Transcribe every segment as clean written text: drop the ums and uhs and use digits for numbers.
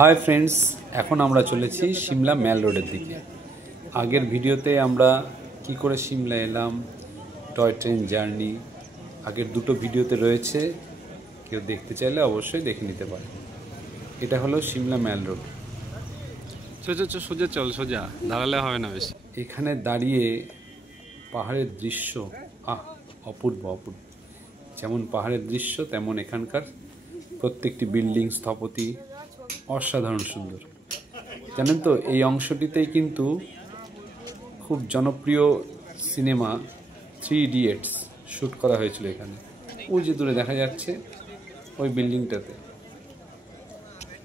Hi friends এখন আমরা চলেছি সিমলা মেল রোডের দিকে। আগের ভিডিওতে আমরা কি করে সিমলা এলাম, টয় ট্রেন জার্নি, আগের দুটো ভিডিওতে রয়েছে, কেউ দেখতে চাইলে অবশ্যই দেখে নিতে পারে। এটা হলো সিমলা মেল রোড। সোজা সোজা চল, সোজা দাঁড়ালে হবে না বেশি। এখানে দাঁড়িয়ে পাহাড়ের দৃশ্য অপূর্ব অপূর্ব। যেমন পাহাড়ের দৃশ্য তেমন এখানকার প্রত্যেকটি বিল্ডিং স্থপতি অসাধারণ সুন্দর। জানেন তো, এই অংশটিতেই কিন্তু খুব জনপ্রিয় সিনেমা 3 ইডিয়েটস শ্যুট করা হয়েছিল এখানে। ওই যে দূরে দেখা যাচ্ছে ওই বিল্ডিংটাতে।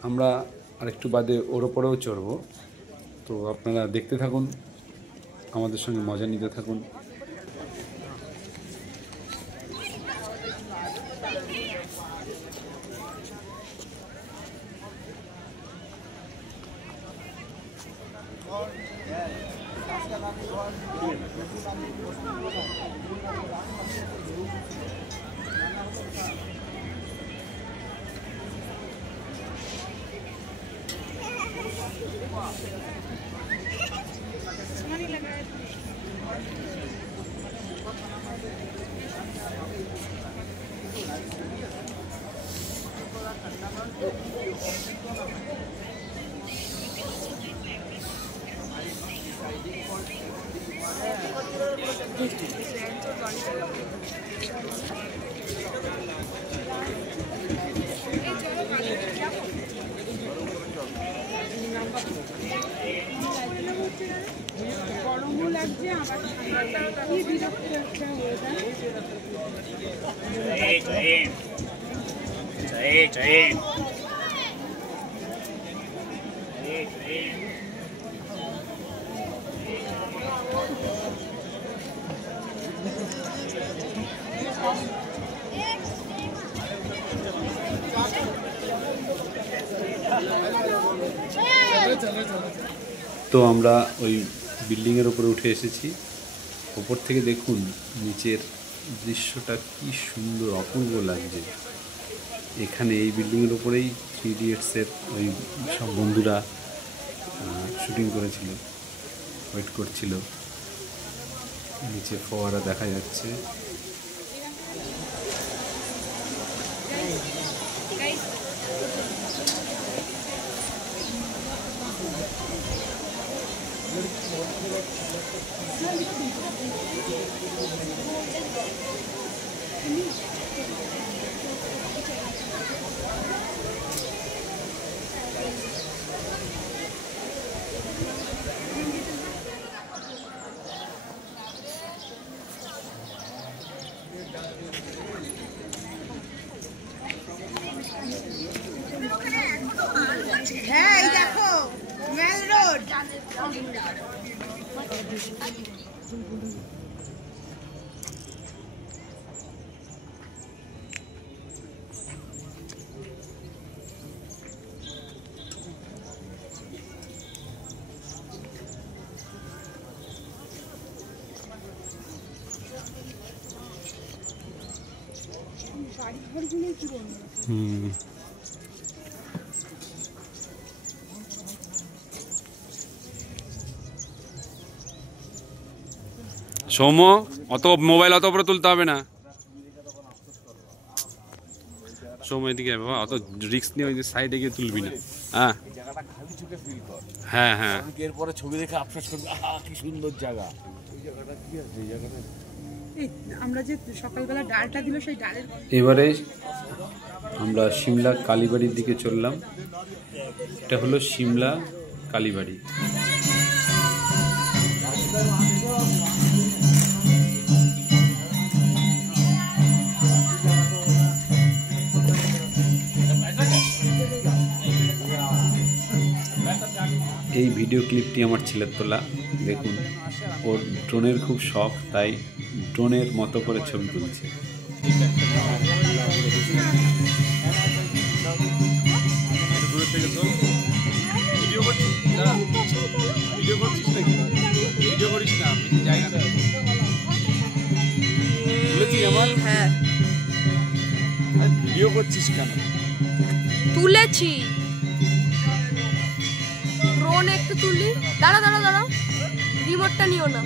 আমরা আরেকটু বাদে ওর ওপরেও চড়ব, তো আপনারা দেখতে থাকুন, আমাদের সঙ্গে মজা নিতে থাকুন। তো আমরা ওই বিল্ডিংয়ের উপরে উঠে এসেছি। ওপর থেকে দেখুন নিচের দৃশ্যটা কি সুন্দর, অপূর্ব লাগছে। এখানে এই বিল্ডিংয়ের উপরেই 3 ইডিয়েটসের ওই সব বন্ধুরা শুটিং করেছিল, ওয়েট করছিল। নিচে ফোয়ারা দেখা যাচ্ছে। হ্যাঁ, এই দেখো মেল রোড। সৌম্য, অত মোবাইল অত উপরে তুলতে হবে না। সৌম্য এদিকে বাবা, অত রিস্ক নিয়ে ওই যে সাইডে গিয়ে তুলবি না। হ্যাঁ, হ্যাঁ হ্যাঁ, এরপরে ছবি দেখে আফসোস করবি, কি সুন্দর জায়গা। এই জায়গাটা কি আছে? এই জায়গাটা আমরা যে সকালবেলা ডালটা দিল সেই ডালের। এবারে আমরা সিমলা কালীবাড়ির দিকে চললাম। এটা হলো সিমলা কালীবাড়ি। এই ভিডিও ক্লিপটি আমার ছেলের তোলা। দেখুন, ওর ড্রোনের খুব শখ, তাই ড্রোনের মতো করে ছবি তুলছে। হ্যাঁ, ভিডিও করছিস কেন? তুলেছি। একটু তুললি, দাঁড়া দাঁড়া দাঁড়া, রিমোটটা নিও না।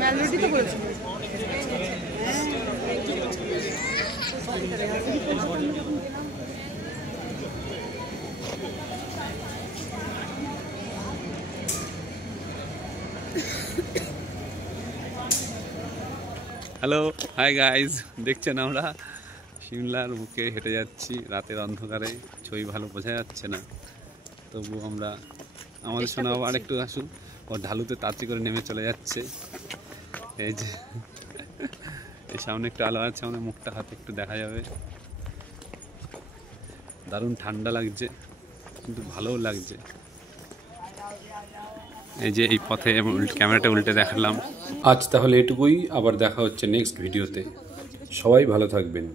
মেলোডি তো বলেছি। হ্যালো, হাই গাইজ, দেখছেন আমরা সিমলার বুকে হেঁটে যাচ্ছি রাতের অন্ধকারে। ছবি ভালো বোঝা যাচ্ছে না, তবু আমরা আমাদের সঙ্গে আবার একটু আসুন। ও ঢালুতে তাড়াতাড়ি করে নেমে চলে যাচ্ছে। এই যে এই সামনে একটু আলো আছে, আমাদের মুখটা হাতে একটু দেখা যাবে। দারুণ ঠান্ডা লাগছে, কিন্তু ভালোও লাগছে। এই যে এই পথে ক্যামেরাটা উল্টে দেখালাম। আজ তাহলে এটুকুই, আবার দেখা হচ্ছে নেক্সট ভিডিওতে। সবাই ভালো থাকবেন।